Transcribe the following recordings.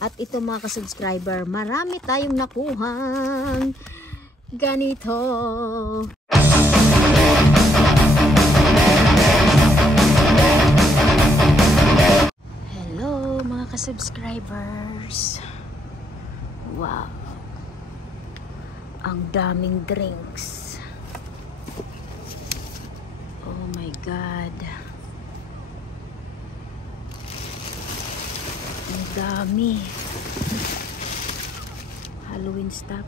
At ito mga ka-subscriber, marami tayong nakuhang ganito. Hello mga ka-subscribers. Wow. Ang daming drinks. Oh my God. Ang dami. Halloween stuff.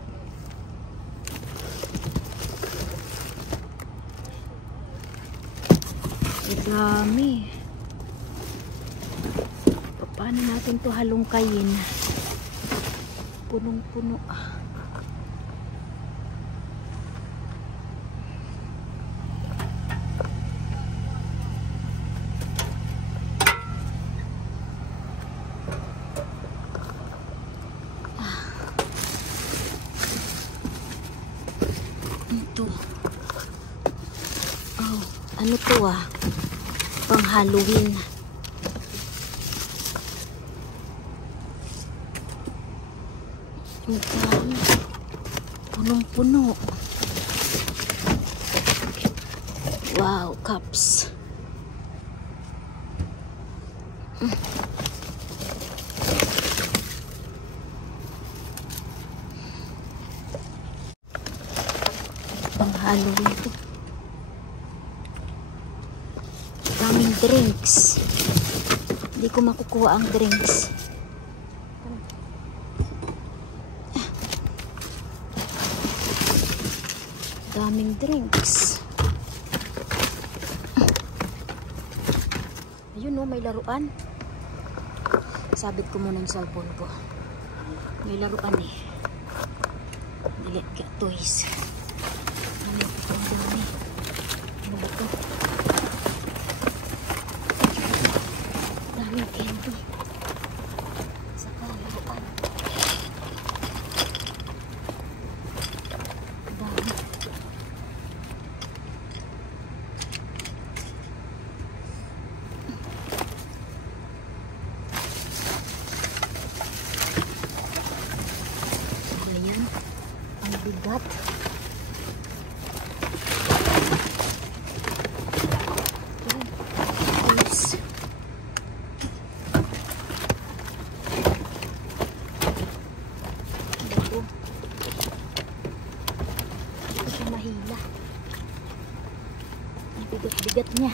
Ang dami. Paano natin to halongkayin? Punong-puno. Ito. Oh, ano to pang Halloween. Ang dami. Punong-puno. Wow, cups. Pang Halloween to. Daming drinks. Hindi ko makukuha ang drinks. Daming drinks. Ayun may laruan. Sabit ko muna yung cellphone ko. May laruan Dili ka toys. Ano ang dami? Ano ba ito? Daming candy. Saka laruan. Dami. Ayan. Ang bigat. Mahila. Ang bigat-bigat niya.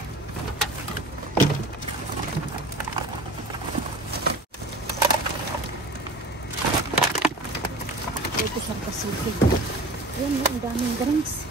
Ito siyang pasilid. Ayan ang daming drinks.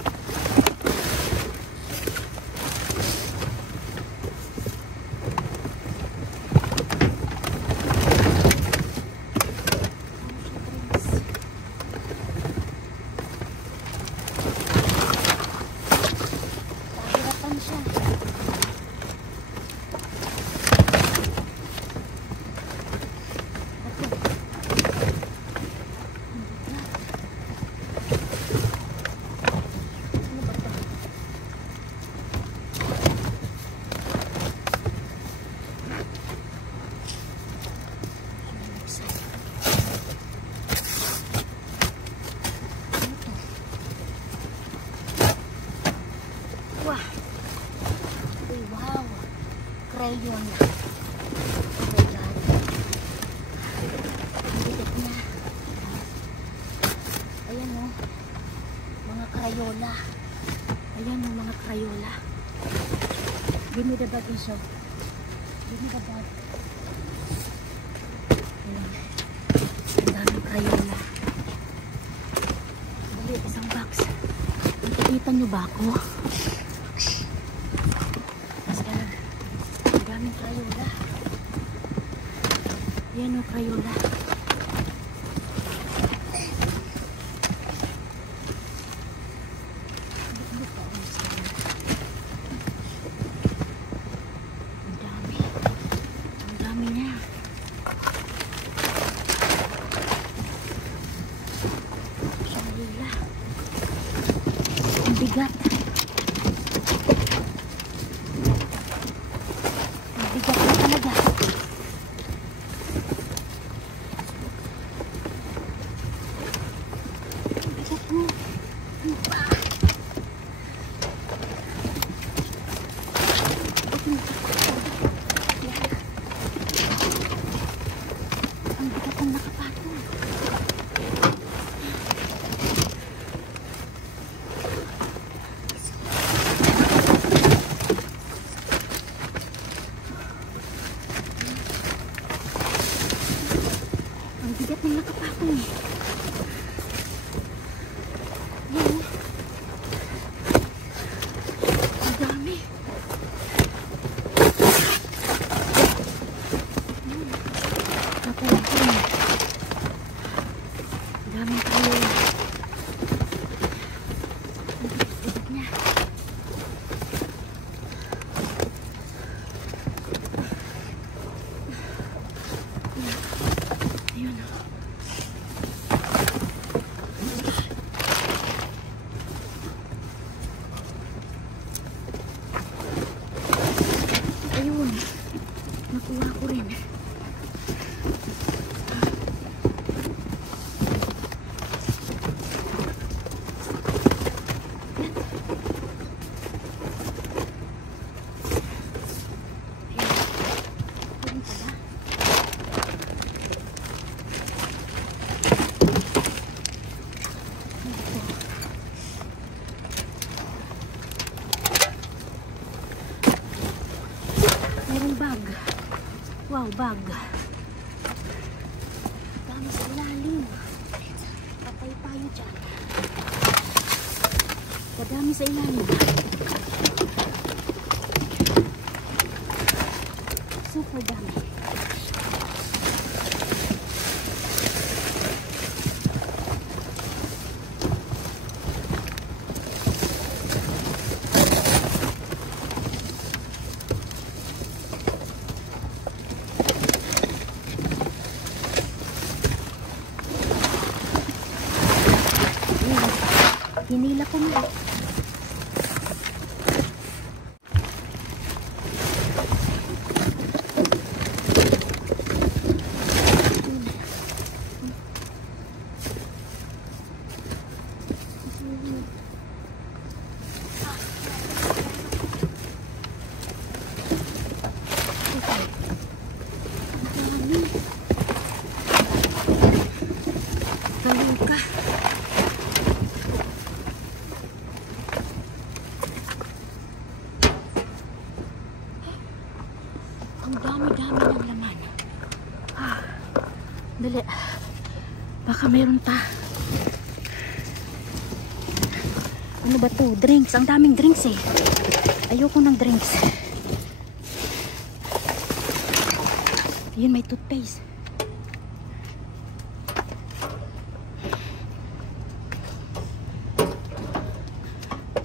Wow. Crayon. Oh my God. Ang bigat na. Ayan mga Crayola. Ayan mga Crayola. Give me the bag and show. Give me the bag. Ayan. Ang daming Crayola. Dali, isang box. Nakikita nyo ba ako? Crayola. Yan Crayola. Ang dami. Ang dami niya. Crayola. Ang bigat. Ang bigat na talaga. nang nakapatong. Ang bigat nang nakapatong eh. Yan eh. Ang dami. Napalagyan. Ang daming tayo. Ang bigat niya. Ayun o. Ayun. Nakuha ko rin. Ayun pala. Merong bag. Wow, bag. Dami sa ilalim. Patay tayo dyan. Kadami sa ilalim. Super dami. Hinila ko na. Ka. Ang dami-dami ng laman. Dali. Baka meron pa. Ano ba to? Drinks. Ang daming drinks eh. Ayoko ng drinks. Ayun, may toothpaste.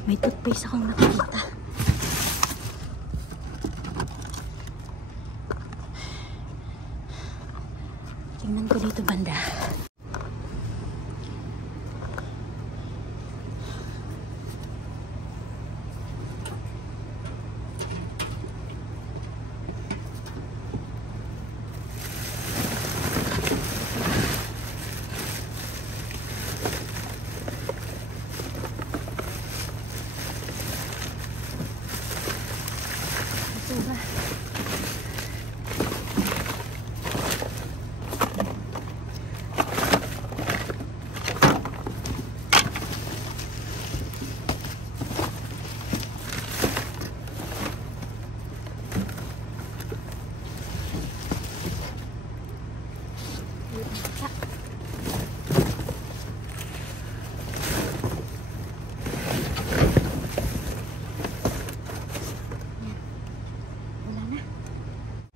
May toothpaste akong nakikita. Tingnan ko dito banda. Ito ba?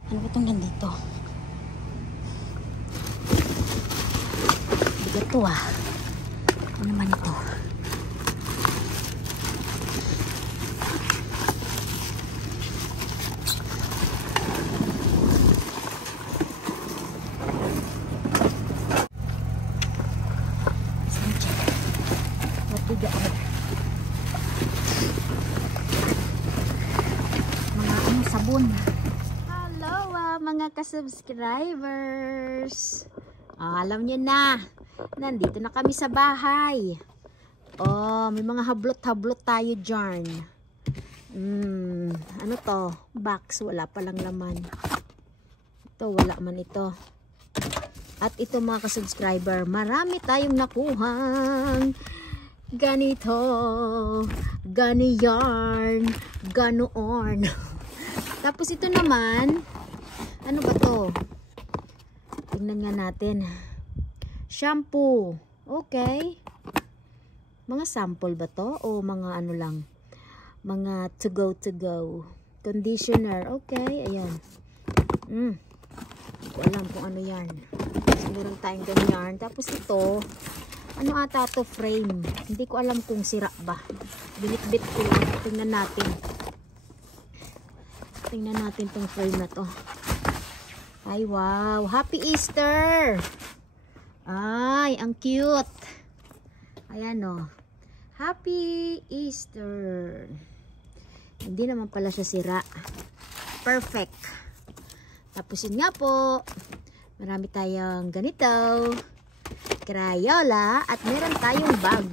Ano ba itong nandito? Bigat to ah. Ano naman ito? Matiga ah. Mga ano, sabon. Mga ka-subscribers. Alam niyo na. Nandito na kami sa bahay. Oh, may mga hablot-hablot tayo dyan. Ano to? Box. Wala palang laman. Ito, wala man ito. At ito mga ka-subscriber, marami tayong nakuhang ganito, gani yarn, ganoon. Tapos ito naman, ano ba to? Tingnan nga natin. Shampoo. Okay. Mga sample ba to? O mga ano lang? Mga to go. Conditioner. Okay. Ayan. Hindi ko alam kung ano yan. So, meron tayong ganyan. Tapos ito, ano ata to, frame. Hindi ko alam kung sira ba. Binitbit ko lang. Tingnan natin. Tingnan natin tong frame na to. Ay, wow. Happy Easter! Ay, ang cute. Ayan o. Happy Easter. Hindi naman pala siya sira. Perfect. Tapos yun nga po. Marami tayong ganito. Crayola. At meron tayong bag.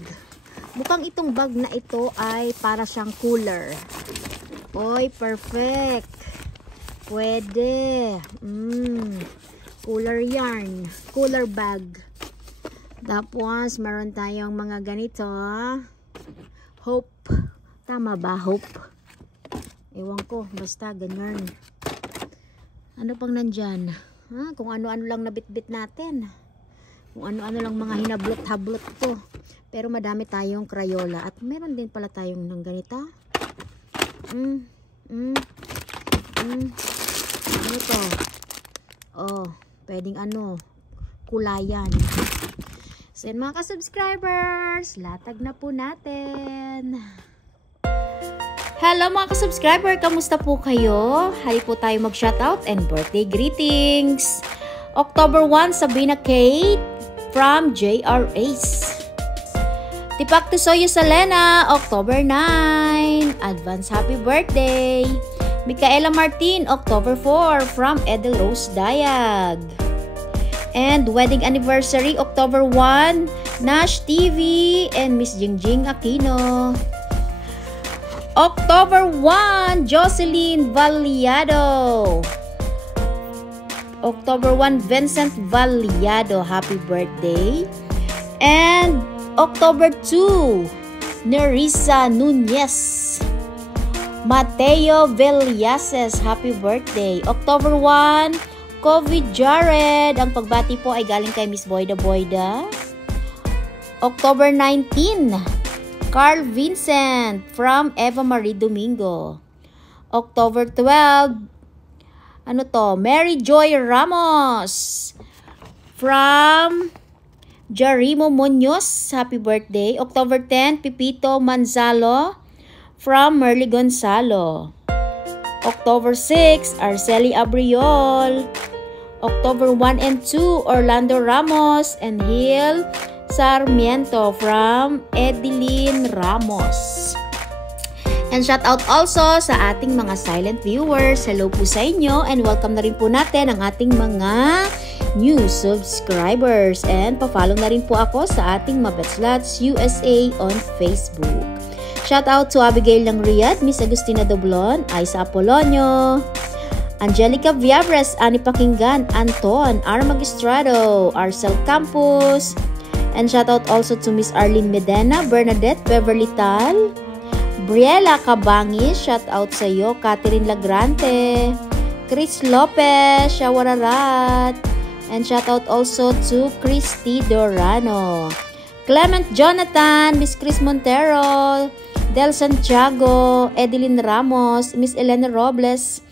Mukhang itong bag na ito ay para siyang cooler. Oy, perfect. Pwede. Cooler yarn. Cooler bag. Tapos, meron tayong mga ganito. Hope. Tama ba? Hope. Ewan ko. Basta, ganyan. Ano pang nandyan? Kung ano-ano lang nabitbit natin. Kung ano-ano lang mga hinablot-hablot ko. Pero madami tayong Crayola. At meron din pala tayong ng ganito. Ano to? Oh, pwedeng ano, kulayan. So yun mga ka-subscribers, latag na po natin. Hello mga ka-subscriber, kamusta po kayo? Hali po tayo mag-shoutout and birthday greetings. October 1, Sabrina Kate from JR Ace. Tipak Tusoyo Selena, October 9. Advance happy birthday. Micaela Martin, October 4 from Edelrose Dayag. And wedding anniversary, October 1, Nash TV and Miss Jingjing Aquino. October 1, Jocelyn Valiado. October 1, Vincent Valiado, happy birthday. And October 2, Nerissa Nunez. Mateo Villases, happy birthday. October 1, Covid Jared. Ang pagbati po ay galing kay Miss Boyda Boyda. October 19, Carl Vincent from Eva Marie Domingo. October 12, ano to? Mary Joy Ramos from Jarimo Munoz, happy birthday. October 10, Pipito Manzalo from Merly Gonzalo. October 6, Arceli Abriol. October 1 and 2, Orlando Ramos and Hill Sarmiento from Edeline Ramos. And shout out also sa ating mga silent viewers. Hello po sa inyo and welcome na rin po natin ang ating mga new subscribers. And pa-follow na rin po ako sa ating Mabetslats USA on Facebook. Shout out to Abigail ng Riyadh, Miss Agustina Doblon, Aiza Apolonio, Angelica Viabres, Ani Pakinggan, Anton, R. Magistrado, Arcel Campus. And shout out also to Miss Arlene Medena, Bernadette Beverly Tal, Briella Cabangis, shout out sa iyo, Catherine Lagrante, Chris Lopez, Shawararat, and shout out also to Christy Dorano, Clement Jonathan, Miss Chris Montero, Del Santiago, Edeline Ramos, Miss Elena Robles,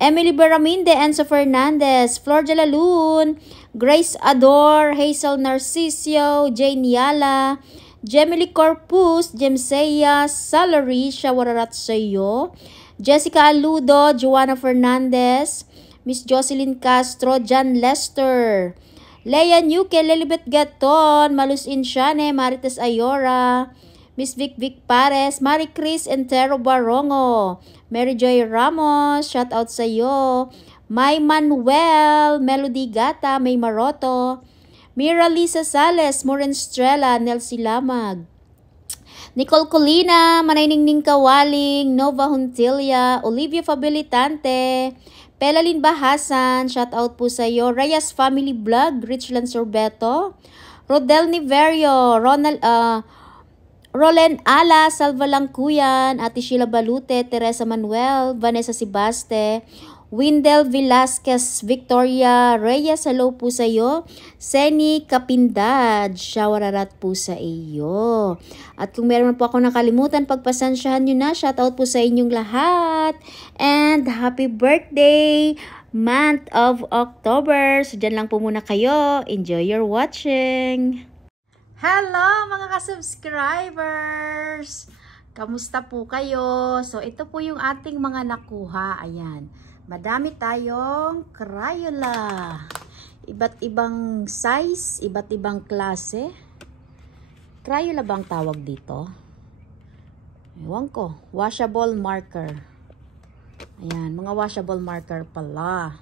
Emily Beraminde, Enzo Fernandez, Flor de la Lune, Grace Ador, Hazel Narcisio, Jane Yala, Gemily Corpus, Jemseya Salary, Shawararat Sayo, Jessica Aludo, Joanna Fernandez, Miss Jocelyn Castro, John Lester, Leia Nuke, Lilibet Gaton, Malus Insiane, Marites Ayora, Miss Vic Pares, Marie Chris Entero Barongo, Mary Joy Ramos, shout out sa iyo, May Manuel, Melody Gata, May Maroto, Mira Lisa Sales, Moren Estrella, Nelsie Lamag, Nicole Colina, Manayning Kawaling, Nova Huntilia, Olivia Fabilitante, Pelalyn Bahasan, shout out po sa iyo. Reyes Family Vlog, Richland Sorbeto. Rodel Niverio, Rolen Ala, Salva Langkuyan, Ate Sheila Balute, Teresa Manuel, Vanessa Sibaste, Windel Velasquez, Victoria Reyes, hello po sa iyo. Seni Kapindad, shawararat po sa iyo. At kung meron po ako nakalimutan, pagpasensyahan nyo na. Shoutout po sa inyong lahat. And happy birthday, month of October. So dyan lang po muna kayo. Enjoy your watching. Hello mga ka-subscribers! Kamusta po kayo? So ito po yung ating mga nakuha. Ayan. Madami tayong Crayola. Iba't ibang size, iba't ibang klase. Crayola bang tawag dito? Ewan ko. Washable marker. Ayan, mga washable marker pala.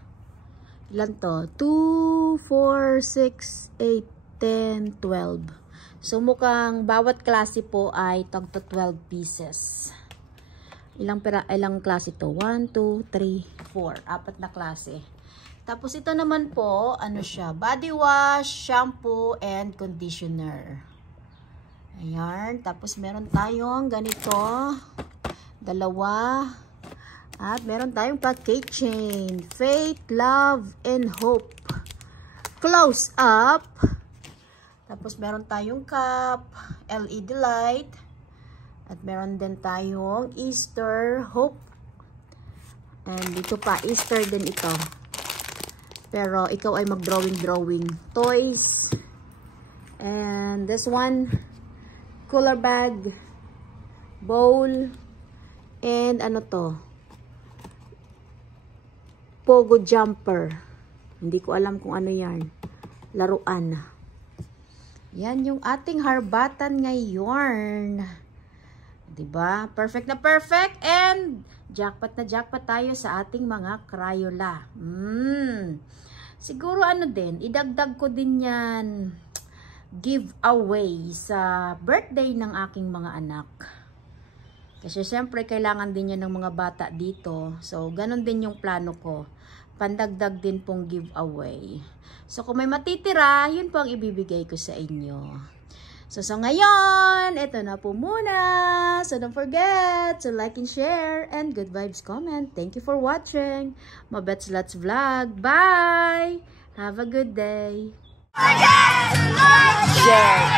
Ilan to? 2, 4, 6, 8, 10, 12. So mukhang bawat klase po ay tagto 12 pieces. Ilang klase to? 1, 2, 3, 4. Apat na klase. Tapos ito naman po, ano siya? Body wash, shampoo, and conditioner. Ayan. Tapos meron tayong ganito. Dalawa. At meron tayong pa keychain. Faith, love, and hope. Close up. Tapos meron tayong cup. LED light. At meron din tayong Easter hope. And dito pa, Easter din ito. Pero ikaw ay mag-drawing. Toys. And this one, cooler bag, bowl, and ano to? Pogo jumper. Hindi ko alam kung ano yan. Laruan. Yan yung ating harbatan ngayon. Diba? Perfect na perfect. And jackpot na jackpot tayo sa ating mga Crayola. Siguro ano din, idagdag ko din yan giveaway sa birthday ng aking mga anak. Kasi syempre kailangan din yan ng mga bata dito. So ganun din yung plano ko. Pandagdag din pong giveaway. So kung may matitira, yun po ang ibibigay ko sa inyo. So ngayon, ito na po muna. So don't forget to like and share and good vibes comment. Thank you for watching. Mabets Lots Vlog. Bye! Have a good day. Share.